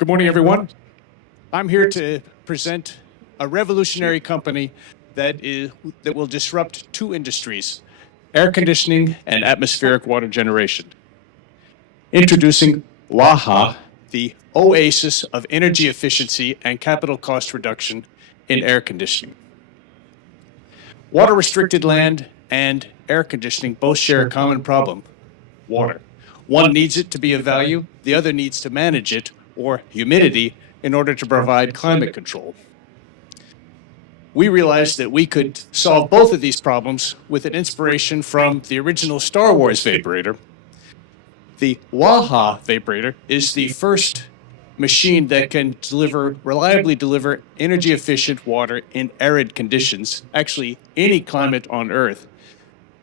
Good morning, everyone. I'm here to present a revolutionary company that will disrupt two industries, air conditioning and atmospheric water generation. Introducing Waha, the oasis of energy efficiency and capital cost reduction in air conditioning. Water-restricted land and air conditioning both share a common problem, water. One needs it to be of value, the other needs to manage it, or humidity, in order to provide climate control. We realized that we could solve both of these problems with an inspiration from the original Star Wars vaporator. The Waha vaporator is the first machine that can reliably deliver energy-efficient water in arid conditions, actually any climate on Earth.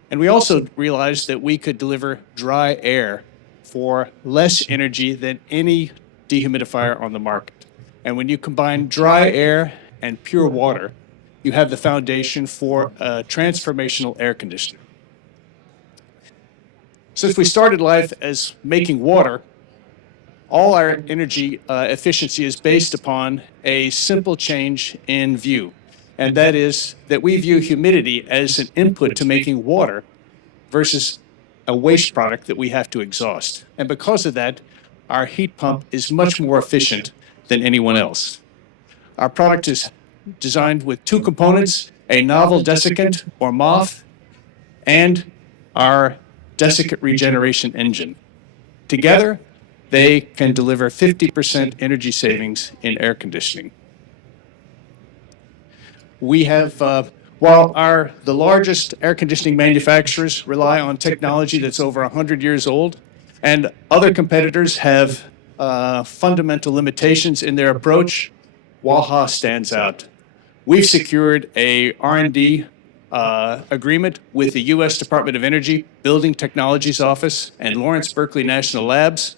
And we also realized that we could deliver dry air for less energy than any dehumidifier on the market. And when you combine dry air and pure water, you have the foundation for a transformational air conditioner. Since we started life as making water, all our energy efficiency is based upon a simple change in view. And that is that we view humidity as an input to making water versus a waste product that we have to exhaust. And because of that, our heat pump is much more efficient than anyone else. Our product is designed with two components, a novel desiccant or MOF, and our desiccant regeneration engine. Together, they can deliver 50% energy savings in air conditioning. We have, while the largest air conditioning manufacturers rely on technology that's over 100 years old, and other competitors have fundamental limitations in their approach, Waha stands out. We've secured a R&D agreement with the U.S. Department of Energy, Building Technologies Office, and Lawrence Berkeley National Labs.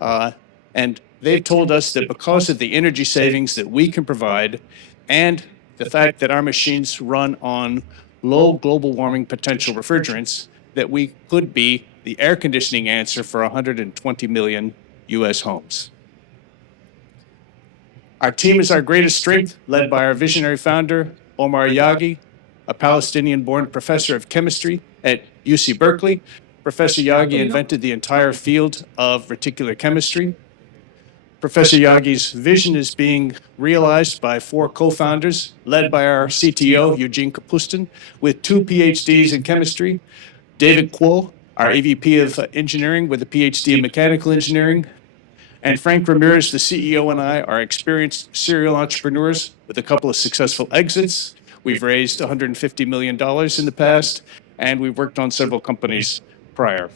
And they've told us that because of the energy savings that we can provide and the fact that our machines run on low global warming potential refrigerants, that we could be the air conditioning answer for 120 million U.S. homes. Our team is our greatest strength, led by our visionary founder, Omar Yaghi, a Palestinian-born professor of chemistry at UC Berkeley. Professor Yaghi invented the entire field of reticular chemistry. Professor Yaghi's vision is being realized by four co-founders, led by our CTO, Eugene Kapustin, with 2 PhDs in chemistry, David Kuo, our EVP of engineering with a PhD in mechanical engineering, and Frank Ramirez, the CEO, and I are experienced serial entrepreneurs with a couple of successful exits. We've raised $150 million in the past, and we've worked on several companies prior.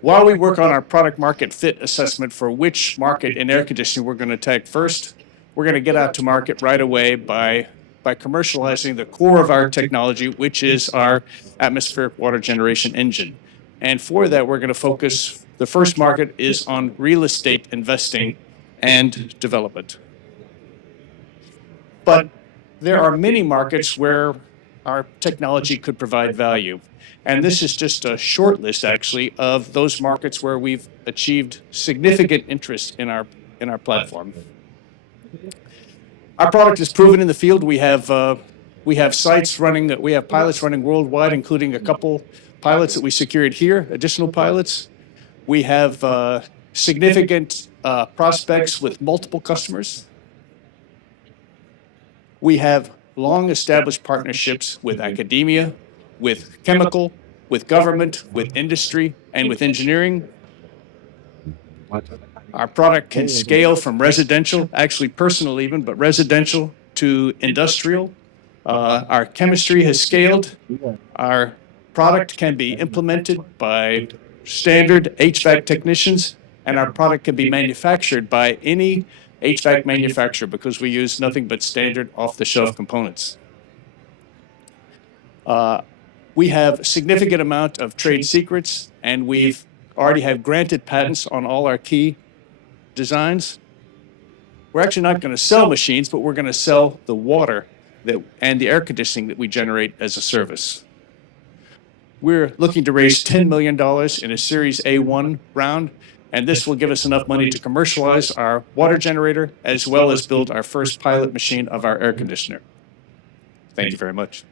While we work on our product market fit assessment for which market in air conditioning we're going to attack first, we're going to get out to market right away by commercializing the core of our technology, which is our atmospheric water generation engine. And for that, we're going to focus, the first market is on real estate investing and development. But there are many markets where our technology could provide value. And this is just a short list, actually, of those markets where we've achieved significant interest in our platform. Our product is proven in the field. We have sites running, we have pilots running worldwide, including a couple pilots that we secured here, additional pilots. We have significant prospects with multiple customers. We have long-established partnerships with academia, with chemical, with government, with industry, and with engineering. Our product can scale from residential, actually personal even, but residential to industrial. Our chemistry has scaled. Our product can be implemented by standard HVAC technicians, and our product can be manufactured by any HVAC manufacturer because we use nothing but standard off-the-shelf components. We have a significant amount of trade secrets, and we've already have granted patents on all our key designs. We're actually not going to sell machines, but we're going to sell the water and the air conditioning that we generate as a service. We're looking to raise $10 million in a Series A1 round, And this will give us enough money to commercialize our water generator as well as build our first pilot machine of our air conditioner. Thank you very much.